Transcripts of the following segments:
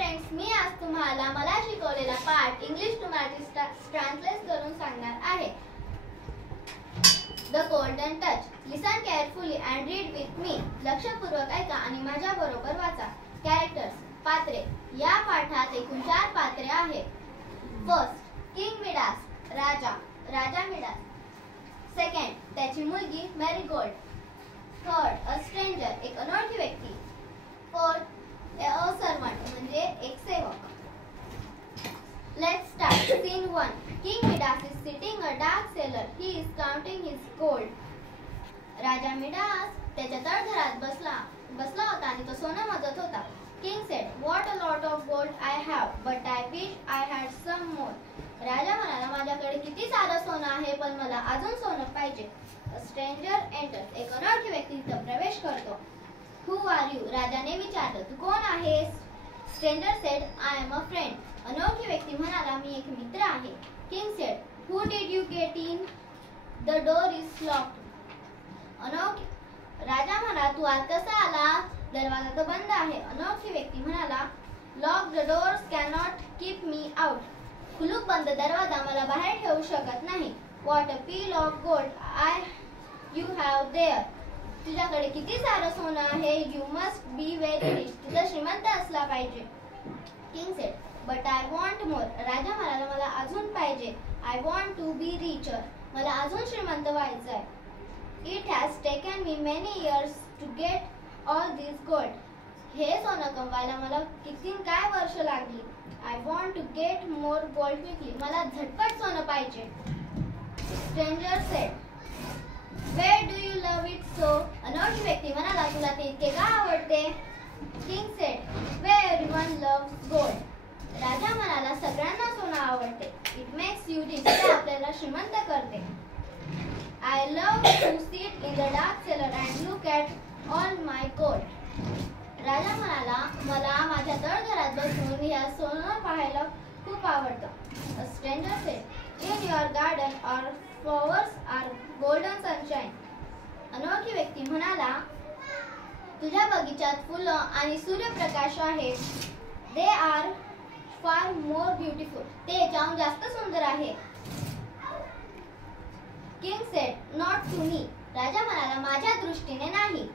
Friends, मी आज तुम्हाला मला शिकवलेला पाठ इंग्लिश टू मराठी ट्रान्सलेट करून सांगणार आहे. The golden touch. Listen carefully and read with me. लक्षपूर्वक ऐका आणि माझ्या बरोबर वाचा. कॅरेक्टर्स, पात्रे. या पाठात एकूण 4 पात्रे आहेत. फर्स्ट, किंग मिडास, राजा, राजा मिडास. सेकंड, त्याची मुलगी मेरीगोल्ड. थर्ड, अ स्ट्रेंजर, एक अनोळखी व्यक्ती. फोर्थ, a servant म्हणजे एक सेवक. Let's start. Scene 1. King Midas is sitting a dark cellar. He is counting his gold. Raja Midas त्याच्या तळघरात बसला होता आणि तो सोनं मोजत होता. King said, "What a lot of gold I have, but I wish I had some more." राजा म्हणाला, माझ्याकडे किती सारं सोनं आहे, पण मला अजून सोनं पाहिजे. A stranger enters. एक अनोळखी व्यक्ती तिथे प्रवेश करतो. Who are you? राजाने विचारलं, तू कोण आहेस? Stranger said, I am a friend. अनोळखी व्यक्ती म्हणाला, मी एक मित्र आहे. King said, Who did you get in? The door is locked. राजा म्हणाला, तू आत कसा आला? दरवाजा तर बंद आहे. अनोळखी व्यक्ती म्हणाला, Lock the doors cannot keep me out. कुलूप बंद दरवाजा मला बाहेर ठेवू शकत नाही. What a pile of gold you have there. तुझ्याकडे किती सारं सोनं आहे. You must be very rich. तुझा श्रीमंत असला पाहिजे. King said, But I want more. राजा म्हणाला, मला अजून पाहिजे. I want to be richer. मला अजून श्रीमंत व्हायचं आहे. It has taken me many years to get all this gold. हे सोनं कमवायला मला काय वर्ष लागली. I want to get more gold quickly. मला झटपट सोनं पाहिजे. Stranger said, Where do you love it so? अनोळखी व्यक्ती म्हणाला, तुला ते इतके का आवडते? King said, Where everyone loves gold. राजा म्हणाला, सगळ्यांना सोनं आवडते. It makes you rich. ते आपल्याला श्रीमंत करते. I love to sit in the dark cellar and look at all my gold. राजा म्हणाला, मला माझ्या तळघरात बसून या सोनं पाहायला खूप आवडतं. A stranger said, In your garden are flowers are golden sunshine. अनोळखी व्यक्ती म्हणाला, तुझ्या बगीचात फुलं आणि सूर्यप्रकाश आहे. They are far more beautiful. ते याच्याहून जास्त सुंदर आहे. King said, Not to me. राजा म्हणाला, माझ्या दृष्टीने नाही.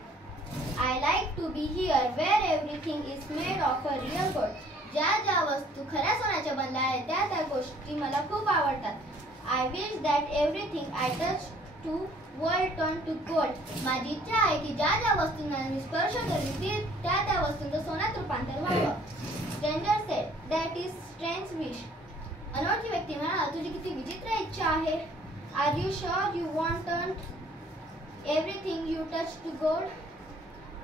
I like to be here where everything is made of a real gold. ज्या वस्तू खऱ्या सोन्याच्या बनल्या आहेत त्या गोष्टी मला खूप आवडतात. I wish that everything I touch to world turn to gold. माझी इच्छा आहे की ज्या वस्तूंना मी स्पर्श करीन त्या वस्तूंचं सोन्यात रूपांतर व्हावं. Stranger said, That is strange wish. अनोळखी व्यक्ती म्हणाला, तुझी किती विचित्र इच्छा आहे. Are you sure you want turn everything you touch to gold?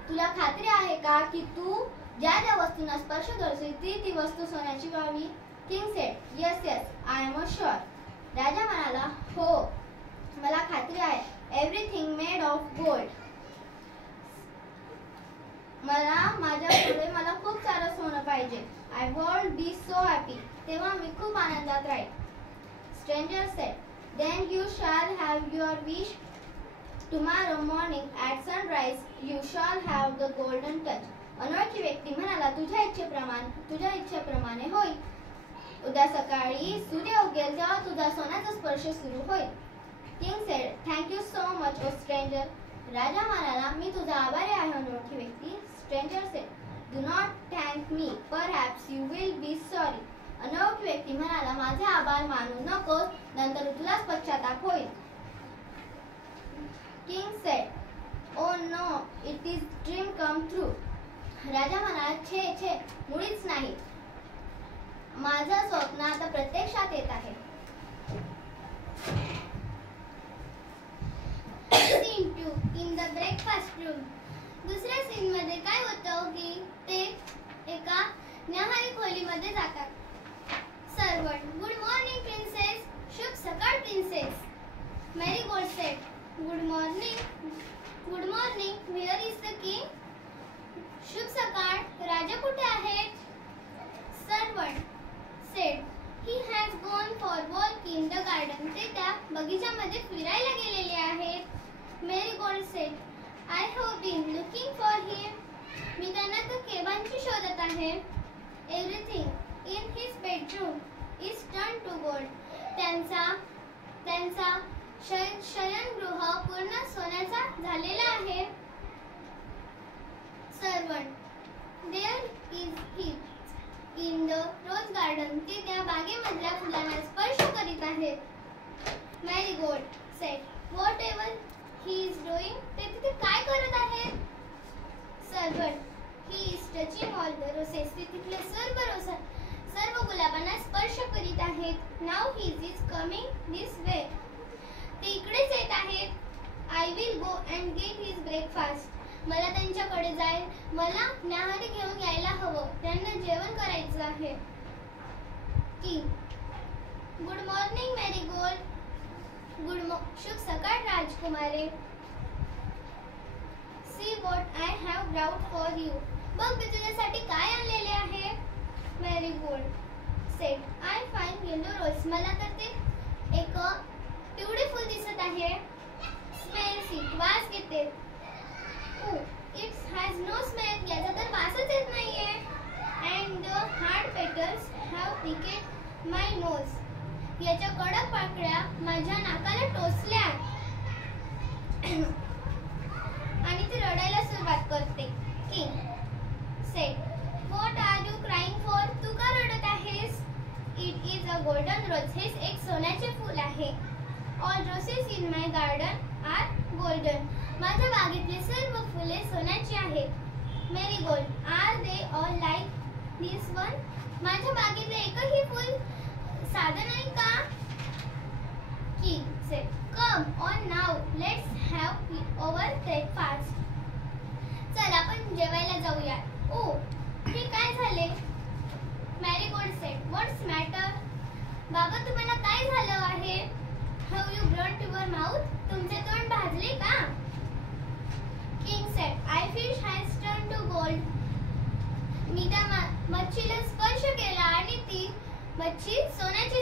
तुला खात्री आहे का की तू ज्या वस्तूंना स्पर्श करशील ती वस्तू सोन्याची व्हावी? King said, Yes, I am sure. राजा म्हणाला, हो, मला खात्री आहे. Everything made of gold. मला खूप सारं सोनं पाहिजे. I won't be so happy. तेव्हा मी खूप आनंदात राहील. Stranger said, Then you shall have your wish. Tomorrow morning at sunrise you shall have the golden touch. अनोळखी व्यक्ती म्हणाला, तुझ्या इच्छेप्रमाणे होईल. उद्या सकाळी सूर्य उगेल तेव्हा तुझा सोन्याचा स्पर्श सुरू होईल. King said, Thank you so much, O stranger. राजा म्हणाला, मी तुझा आभारी आहे. अनोळखी व्यक्ती. Stranger said, Do not thank me. Perhaps you will be sorry. अनोळखी व्यक्ती म्हणाला, माझे आभार मानू नकोस, नंतर तुलाच पश्चाताप होईल. King said, Oh no, it is dream come true. राजा म्हणाला, छे, मुळीच नाही. माझं स्वप्न आता प्रत्यक्षात येत आहे. Scene 2. In the breakfast room. दुसऱ्या सीन मध्ये काय होतं की ते एका न्याहारी खोलीमध्ये जातात. Servant, Good morning, princess. शुभ सकाळ, princess. Marigold said, Good morning. Where is the king? शुभ सकाळ, राजा कुठे आहेत? Servant said, He has gone for walk in the garden. ते त्या बगीचामध्ये फिरायला गेलेले आहेत. Marigold said, I have been looking for him. मी त्यांना तर केव्हाची शोधत आहे. Everything in his bedroom is turned to gold. त्यांचा शयनगृह पूर्ण सोन्याचा झालेला आहे. Servant. There is he in the rose garden. ते त्या बागेमधल्या फुलांना स्पर्श करीत आहेत. Marigold said, whatever he is doing, ते तिथे काय करत आहे? Servant, he is touching all the roses. ते तिथले सर्व गुलाबांना स्पर्श करीत आहेत. Now he is coming this way. ते इकडेच येत आहेत. I will go and get his breakfast. मला त्यांच्याकडे जाईल. मला न्याहारी घेऊन यायला हवं. त्यांना जेवण करायचं आहे. King. Good morning, Marigold. शुभ सकाळ राजकुमारे. See what I have brought for you. बघ मी तुझ्यासाठी काय आणलेले आहे. Marigold said, I find yellow rose. मला तर ते एक पिवळे फूल दिसत आहे. Smells it. वास घेते. Oh, it has no smell. याचा तर वासच येत नाहीये. And the hard petals have pricked my nose. याच्या कडक पाकळ्या माझ्या नाकाला टोचल्या. आणि ती रडायला सुरुवात करते. King said, what are you crying for? तू का रडत आहेस? It is a golden rose. हे एक सोन्याचे फूल आहे. All roses in my garden are golden. माझ्या बागेतली सर्व फुले सोन्याची आहेत. Marigold, are they all like this one? माझ्या बागेतले एकही फूल साधं नाही का? King said, come on now, let's have our breakfast. चल आपण जेवायला जाऊया. Oh, हे काय झाले? Marigold said, what's matter? बाबा तुम्हाला काय झालं आहे? Have you burnt your mouth? तुमचे तोंड भाजले का? King said, I fish has turned to gold. मी त्या मच्छीला स्पर्श केला आणि ती मच्छी सोन्याची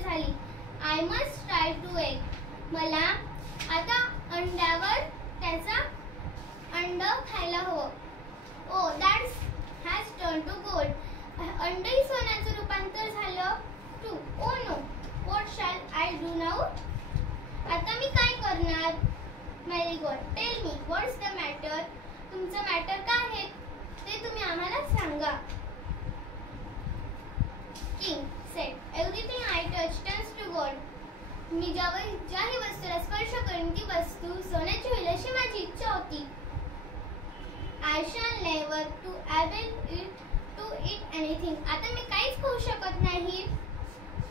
झाली. I must try to egg. मला आता अंड्यावर त्याचा अंड खायला हवं. Oh, that has turned to gold. अंडही सोन्याचं रूपांतर झालं. Too. Oh no. What shall I do now? आता मी काय करणार? Marigold, tell me, what's the matter? तुमचं मॅटर काय आहे ते तुम्ही आम्हाला सांगा. King said, everything I touch turns to gold. मी ज्याही वस्तूला स्पर्श करीन ती वस्तू सोन्याची होईल अशी माझी इच्छा होती. I shall never to eat anything. आता मी काहीच खाऊ शकत नाही.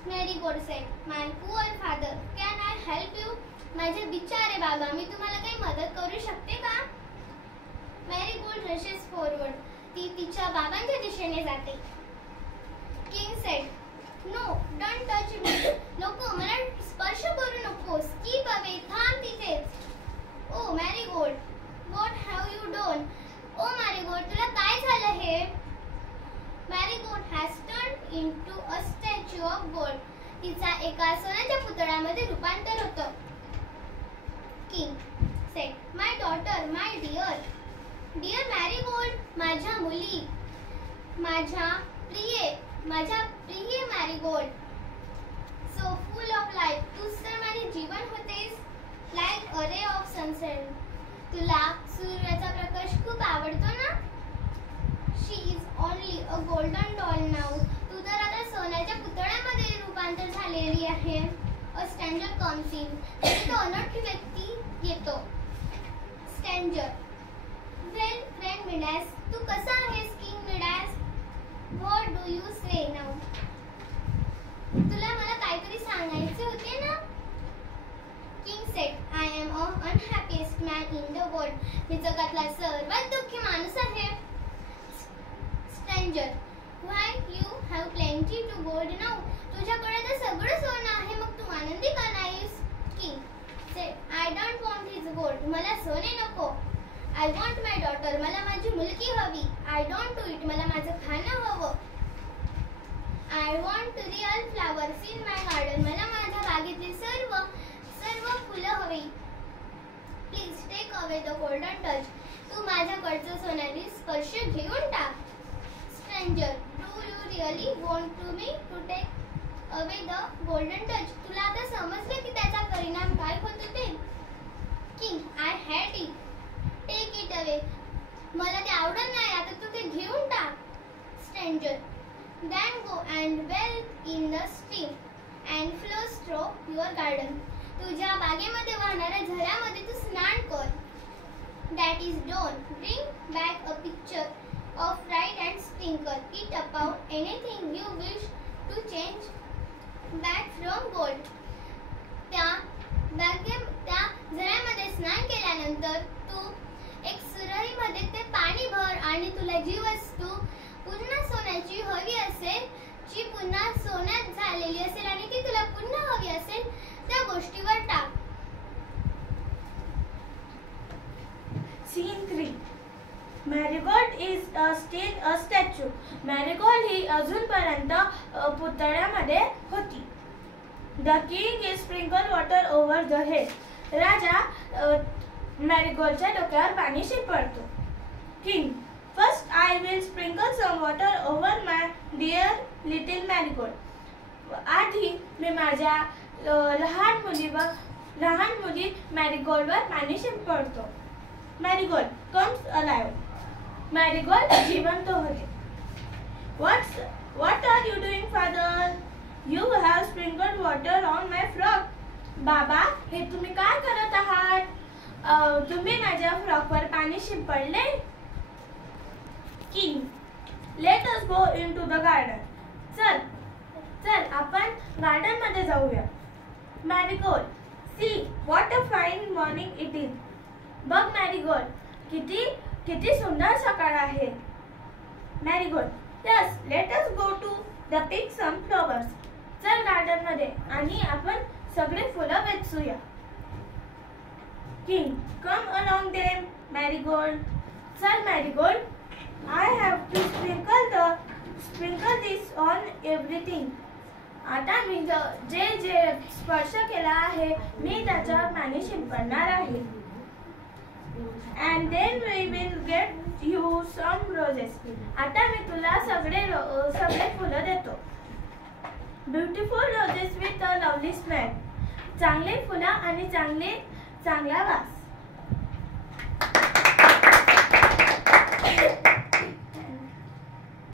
Marigold said, my poor father, can I help you? माझे बिचारे बाबा, मी तुम्हाला काही मदत करू शकते का? Marigold rushes forward. ती तिच्या बाबांच्या दिशेने जाते. King said, no, don't touch me. नको, मला स्पर्श करू नकोस. Keep away. थांब तिथेच. Oh, Marigold, what have you done? Oh, Marigold, तुला काय झालं हे? Marigold has turned into a statue of gold. तिचा एका सोन्याच्या पुतळ्यामध्ये रूपांतर होतं. King said, my daughter, my dear. Dear Marigold, माझ्या मुली, माझ्या प्रिय Marigold. So full of life. तूच तर माझे जीवन होतेस. Like a ray of sunset. तुला सूर्याचा प्रकाश खूप आवडतो ना? She is only a golden doll now. तू तर आता सोन्याच्या पुतळ्यामध्ये रूपांतर झालेली आहे. A stranger comes in. तो अनोळखी व्यक्ती येतो. Stranger. Well, friend Midas, तू कसा आहेस King Midas? What do you say now? तुला मला काहीतरी सांगायचे होते ना? King said, I am the unhappiest man in the world. मी जगातला सर्वात दुःखी माणूस आहे. Stranger, why you have plenty to gold now? तुझ्याकडे तर सगळं सोनं आहे, मग तू आनंदी का नाहीस? King said, I don't want his gold. मला सोने नको. I want my daughter. मला माझी मुलगी हवी. I don't do it. मला माझं खाणं हवं. I want real flowers in my garden. मला माझ्या बागेतली सर्व फुलं हवी. Please take away the golden touch. तू माझ्याकडचं सोनाली स्पर्श घेऊन टाक. Stranger, do you really want to me to take away the golden touch? तुला आता समजलं की त्याचा परिणाम काय होतो ते? King, I hate it. Take it away. मला ते आवडत नाही, आता तू ते घेऊन टाक. Stranger, then go and bathe in the stream and flow through your garden. तुझ्या बागेमध्ये वाहणाऱ्या झऱ्यामध्ये तू स्नान कर. That is done. Bring back a pitcher of right and sprinkle it upon anything you wish to change back from gold. त्या झऱ्यामध्ये स्नान केल्यानंतर तू एक सुरईमध्ये ते पाणी भर आणि तुला जी वस्तू पुन्हा सोन्याची हवी असेल, जी पुन्हा सोन्यात झालेली असेल आणि ती तुला पुन्हा हवी असेल, त्या गोष्टीवर टाक. Scene 3. Marigold is still a statue. Marigold ही अजूनपर्यंत पुतळ्यामध्ये होती. The king is sprinkle water over the head. राजा मॅरीगोल्डच्या डोक्यावर पाणी शिंपडतो. King, first I will sprinkle some water over my dear little marigold. आधी मी माझ्या लहान मुली मॅरीगोल्डवर पाणी शिंपडतो. Marigold comes alive. मॅरीगोल्ड जिवंत होते. What are you doing, father? You have sprinkled water on my frock. बाबा, हे तुम्ही काय करत आहात? तुम्ही माझ्या फ्रॉकवर पाणी शिंपडले. King, let us go into the garden. चल आपण गार्डन मध्ये जाऊया. Marigold, see what a fine morning it is. बघ मॅरीगोल्ड, किती सुंदर सकाळ आहे. Marigold, yes, let us go to the pick some flowers. चल गार्डन मध्ये आणि आपण सगळे फुलं वेचूया. King, come along them, Marigold. चल Marigold, I have to sprinkle this on everything. आता मी जे स्पर्श केला आहे मी त्याच्यावर पाणी शिंपडणार आहे. And then we will get you some roses. आता मी तुला सगळे फुलं देतो. Beautiful roses with a lovely smell. चांगले फुलं आणि चांगला वास.